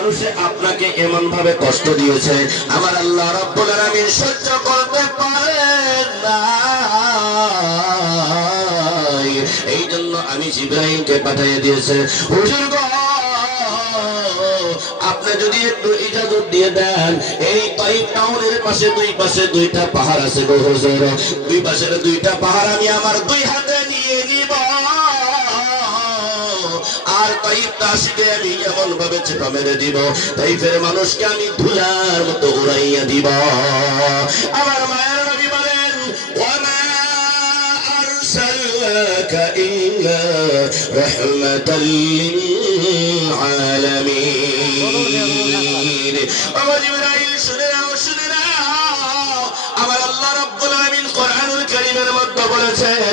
মানুষে আপনাকে এমন ভাবে কষ্ট দিয়েছে। আমার আল্লাহ রব্বুল আলামিন সহ্য করতে পারেন না এই জন্য আমি জিব্রাহিমকে পাঠিয়ে দিয়েছে। হুজুর গো, আপনি যদি একটু ইজাজত দিয়ে দেন, এই তাইব টাউনের পাশে দুই পাশে দুইটা পাহাড় আছে গো হুজুর। দুই পাশের দুইটা পাহাড় আমি আমার দুই হাতে নিয়ে নিব আর তাইব দাসীকে আমি এমন ভাবে চেপা মেরে দিব তাইফের মানুষকে আমি ধুলার মতো উড়াইয়া দিব আমার মায়ের নবী বলেন ওয়ামা أرسلناك إلا رحمة للعالمين বাবা জিবরাইল শুনে নাও শুনে নাও আমার আল্লাহ রাব্বুল আলামিন কোরআনুল কারীমের মধ্যে বলেছেন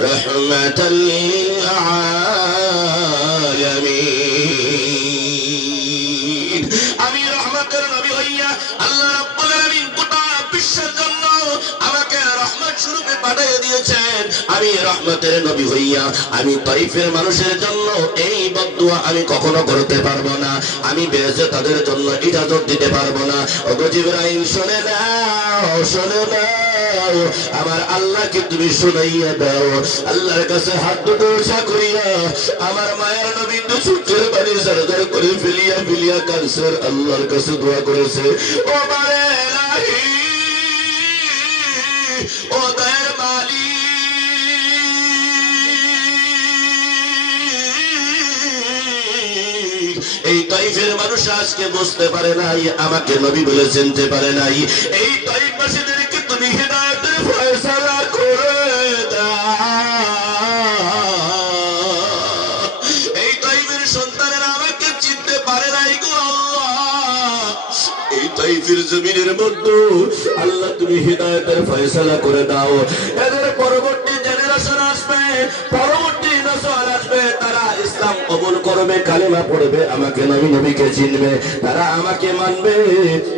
রাহমাতাল লিল আলামিন আমি রহমতের নবী হইয়া আল্লাহ রাব্বুল স্বরূপে পাঠিয়ে দিয়েছেন। আমি রহমতের নবী হইয়া, আমি তাইফের মানুষের জন্য এই বদুয়া আমি কখনো করতে পারব না। আমি বেঁচে তাদের জন্য ইজাজত দিতে পারব না। ওগো জিবরাইল, শুনে নাও শুনে নাও। আমার আল্লাহকে তুমি শুনাইয়া দাও। আল্লাহর কাছে হাত দুটো উঁচা করিয়া, আমার মায়ের নবী তো সূর্যের বাড়ি সরদার করে ফেলিয়া ফেলিয়া কানসার আল্লাহর কাছে দোয়া করেছে। ও এলাহি ও মালিক এই তাইফের মানুষ আজকে বুঝতে পারে নাই, আমাকে নবী বলে চিনতে পারে নাই। এই তাইফের জমিনের মধ্যে। আল্লাহ, তুমি হৃদায়তের ফয়সালা করে দাও। এদের পরবর্তী জেনারেশন আসবে, পরবর্তী নসল আসবে, তারা ইসলাম কবুল করবে, কালেমা পড়বে, আমাকে নবী নবীকে চিনবে, তারা আমাকে মানবে।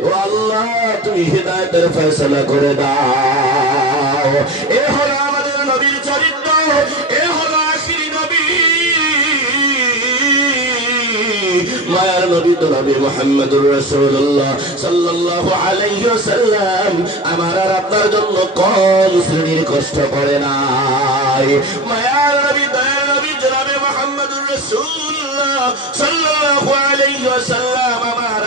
ও আল্লাহ, তুমি হৃদায়তের ফয়সালা করে দাও। এ হলো আমাদের নবীর চরিত্র। আমার আর আপনার জন্য কম শ্রেণির কষ্ট করে নাই। মায়ার নবী, দয়ার নবী জনাবে মোহাম্মদুর রাসূলুল্লাহ সাল্লাল্লাহু আমার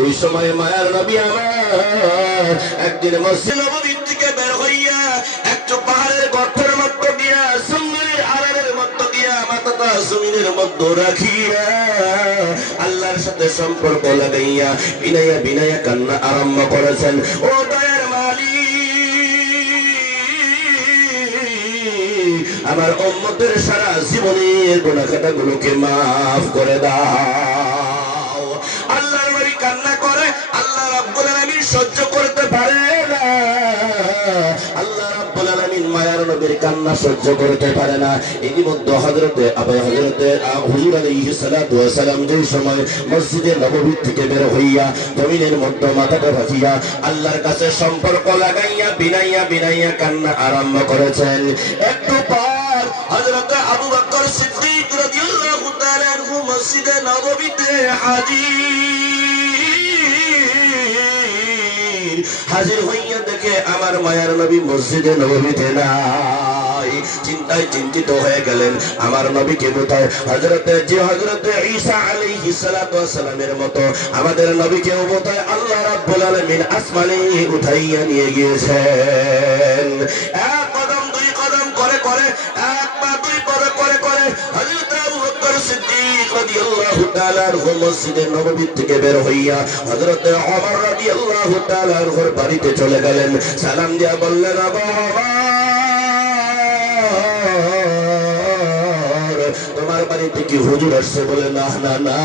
এই সময় মায়ার নবী আমার একদিন মসজিদ থেকে বের হইয়া একটু পাহাড়ের গর্তের মধ্যে দিয়া জমিনের মধ্যে রাখিয়া আল্লাহর সাথে সম্পর্ক লাগাইয়া বিনাইয়া বিনাইয়া কান্না আরম্ভ করেছেন। ও দয়ার মালিক, আমার উম্মতের সারা জীবনের গুণাখাতা গুলোকে মাফ করে দাও। আল্লাহর বাড়ি কান্না করে, আল্লাহ রাব্বুল সহ্য করতে পারে নবীর কান্না সহ্য করতে পারে না। ইতিমধ্যে হযরতে আবু হযরতে হুজুর ওয়াস সালাম যেই সময় মসজিদে থেকে বের হইয়া জমিনের মধ্যে মাথাটা রাখিয়া আল্লাহর কাছে সম্পর্ক লাগাইয়া, বিনাইয়া বিনাইয়া কান্না আরম্ভ করেছেন। একটু পর হযরতে আবু বকর সিদ্দিক রাদিয়াল্লাহু তাআলা মসজিদে নববীতে হাজির। হাজির হইয়া দেখে আমার মায়ার নবী মসজিদে নবীতে নাই চিন্তায় চিন্তিত হয়ে গেলেন আমার নবীকে বোধহয় হজরতে যে হজরতে ঈসা আলী সালামের মতো আমাদের নবীকে বোধহয় আল্লাহ রাব্বুল আলামিন আসমানে উঠাইয়া নিয়ে গিয়েছেন। মসজিদে নববী থেকে বের হইয়া হযরত বাড়িতে চলে গেলেন। সালাম দিয়া বললেন তোমার বাড়িতে কি হুজুর আসছে? বলে না না না,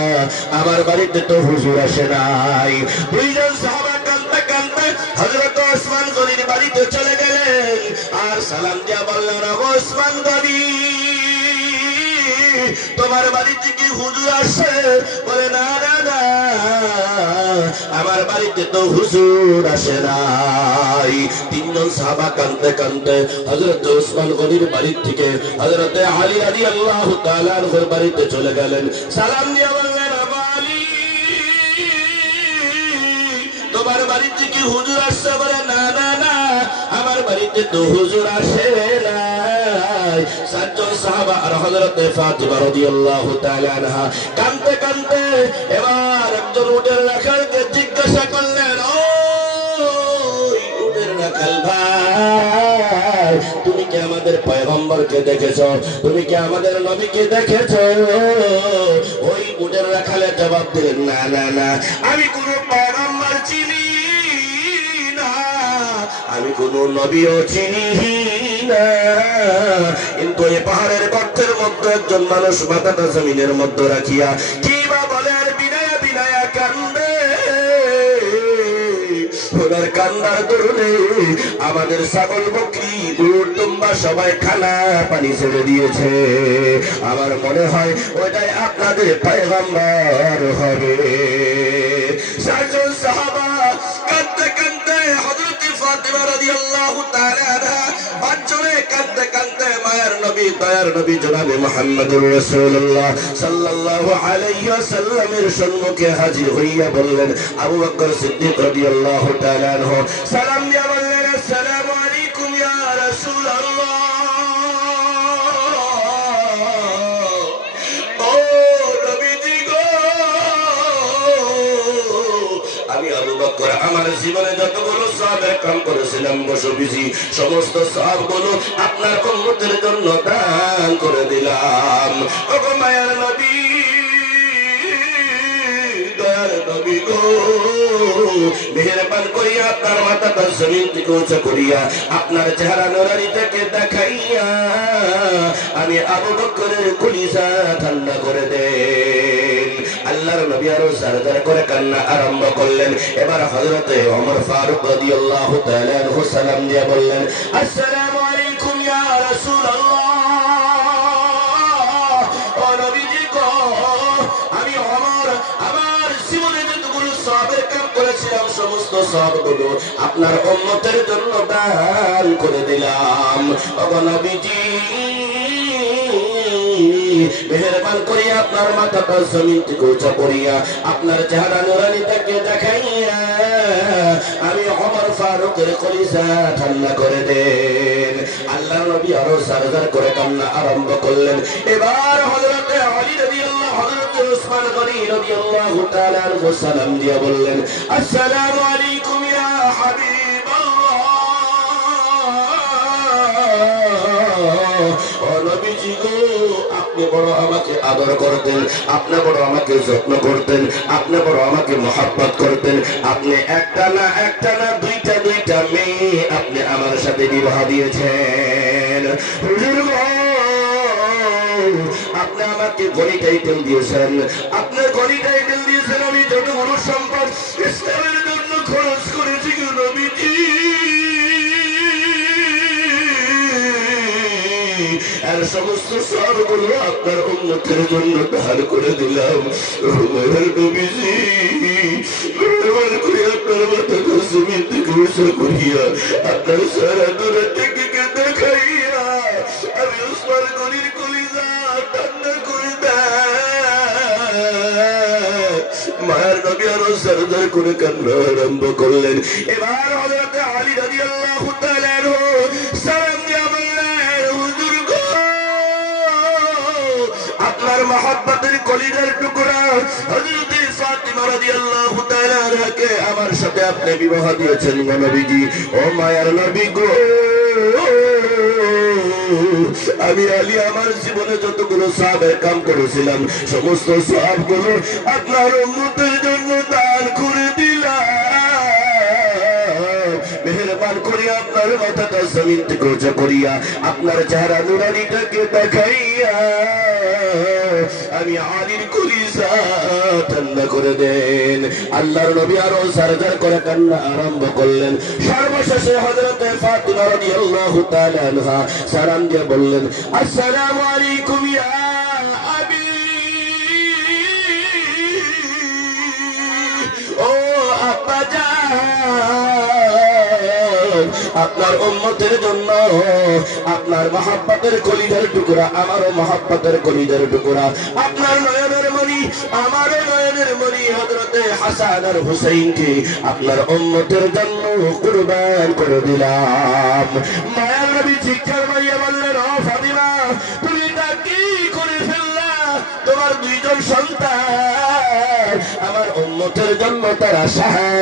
আমার বাড়িতে তো হুজুর আসে নাই। দুইজন সাহাবা কাঁদতে কাঁদতে হযরত ওসমান গনির বাড়িতে চলে গেলেন। আর সালাম দিয়া বললেন ওসমান গনি, তোমার বাড়িতে হুজুর আসছে বলে, না না না, আমার বাড়িতে তো হুজুর আসে নাই। তিনজন হযরত ওসমান গনির বাড়ির থেকে আলী তাআলা আনহুর বাড়িতে চলে গেলেন। সালাম দিয়ে বললেন তোমার বাড়িতে কি হুজুর আসছে? বলে, না না না, আমার বাড়িতে তো হুজুর আসে নাই সাতজন সাহাবা আর ফাতিমা রাদিয়াল্লাহু তাআলা আনহা কানতে কানতে এবার একজন উটের রাখালকে জিজ্ঞাসা করলেন ও উটের রাখাল ভাই, তুমি কি আমাদের পয়গম্বরকে দেখেছ? তুমি কি আমাদের নবীকে দেখেছ? ওই উটের রাখালে জবাব দিলেন, না না না, আমি কোন পয়গম্বর চিনি না। আমি কোন নবীও চিনি কিন্তু এই পাহাড়ের গর্তের মধ্যে একজন মানুষ মাথাটা জমিনের মধ্যে রাখিয়া কি বা বলে আর বিনায়া বিনায়া কান্দে। ওনার কান্দার দরুনে আমাদের ছাগল বকরি উট দুম্বা সবাই খানা পানি ছেড়ে দিয়েছে। আমার মনে হয় ওটাই আপনাদের পয়গম্বর হবে। সাতজন সাহাবা কাঁদতে কাঁদতে হযরত ফাতিমা রাদিয়াল্লাহু তাআলা পাঁচজনে কাঁদতে কাঁদতে মায়ের নবী, দয়ার নবী জনাবে মুহাম্মদুর রাসূলুল্লাহ সাল্লাল্লাহু আলাইহি সম্মুখে হাজির হইয়া বললেন, আবু বকর সিদ্দিক সালাম দিয়া বকর আমার জীবনে যতগুলো সাহাবের কাম করেছিলাম বসবিছি সমস্ত সাহাবগুলো আপনার উম্মতের জন্য দান করে দিলাম। ওগো মায়ার নবী আপনার মাথাটা জমিন থেকে চেহারা নোরারি থেকে দেখাইয়া আমি আবু বকরের কলিজা ঠান্ডা করে দেন। আল্লাহর নবী আরও করে কান্না আরম্ভ করলেন। এবার হযরতে ওমর ফারুক সালাম দিয়ে বললেন আপনার উম্মতের জন্য দান করে দিলাম। ও নবীজি মেহরবান করিয়া আপনার মাথাটা জমিন থেকে উঁচা করিয়া আপনার চেহারা নুরানি তাকে দেখাইয়া আমি অমর ফারুকের কলিজা ঠান্ডা করে দেন। আল্লাহ নবী আরও সারদার করে কান্না আরম্ভ করলেন। এবার হযরতে আলী রাদিয়াল্লাহু হযরতে উসমান গনি রাদিয়াল্লাহু তাআলা আনহু সালাম দিয়া বললেন, আসসালামু আলাইকুম ইয়া গো আপনি বড় আমাকে আদর করতেন, আপনি বড় আমাকে যত্ন করতেন, আপনি বড় আমাকে মহাব্বত করতেন। আপনি একটা না একটা না দুইটা দুইটা মেয়ে আপনি আমার সাথে বিবাহ দিয়েছেন। আপনি আমাকে গণি টাইটেল দিয়েছেন। আপনার গণি আর সমস্ত সবগুলো আপনার উন্নতির জন্য দান করে দিলাম। রুমের নবীজি মেহরবান করে আপনার মাথাটা জমিন থেকে উঁচু করিয়া আপনার সারা দূরে থেকে মায়ের নবী আরও করে কান্না আরম্ভ করলেন। এবার হযরত আলী রাদিয়াল্লাহু তাআলা মহব্বতের কলিজার টুকরা। হযরত ফাতিমা রাদিয়াল্লাহু তাআলা আমার সাথে আপনি বিবাহ দিয়েছেন নবীজি। ও মায়ার নবী গো। আমি আলী আমার জীবনে যতগুলো সাহাবের কাম করেছিলাম, সমস্ত সাহাবগুলো আপনার উন্নতির জন্য দান করে দিলাম। মেহরবান করে আপনার মাথাটা জমিন থেকে করিয়া আপনার চেহারা নুরানিটাকে দেখাইয়া আমি আলীর কলিজা ঠান্ডা করে দেন। আল্লাহর নবী আরও সারদার করে কান্না আরম্ভ করলেন। সর্বশেষে হযরতে ফাতিমা রাদিয়াল্লাহু তাআলা আনহা সালাম দিয়ে বললেন, আসসালামু আলাইকুম ইয়া আপনার উম্মতের জন্য, আপনার মহাব্বতের কলিজার টুকরা, আমারও মহাব্বতের কলিজার টুকরা। আপনার নয়নের মণি, আমারও নয়নের মণি হজরতে হাসান আর হুসাইনকে আপনার উম্মতের জন্য কুরবান করে দিলাম। মায়ার নবী শিক্ষার মাইয়া বললেন, ও ফাতিমা, তুমি এটা কি করে ফেললা? তোমার দুইজন সন্তান, আমার উম্মতের জন্য তারা সাহায্য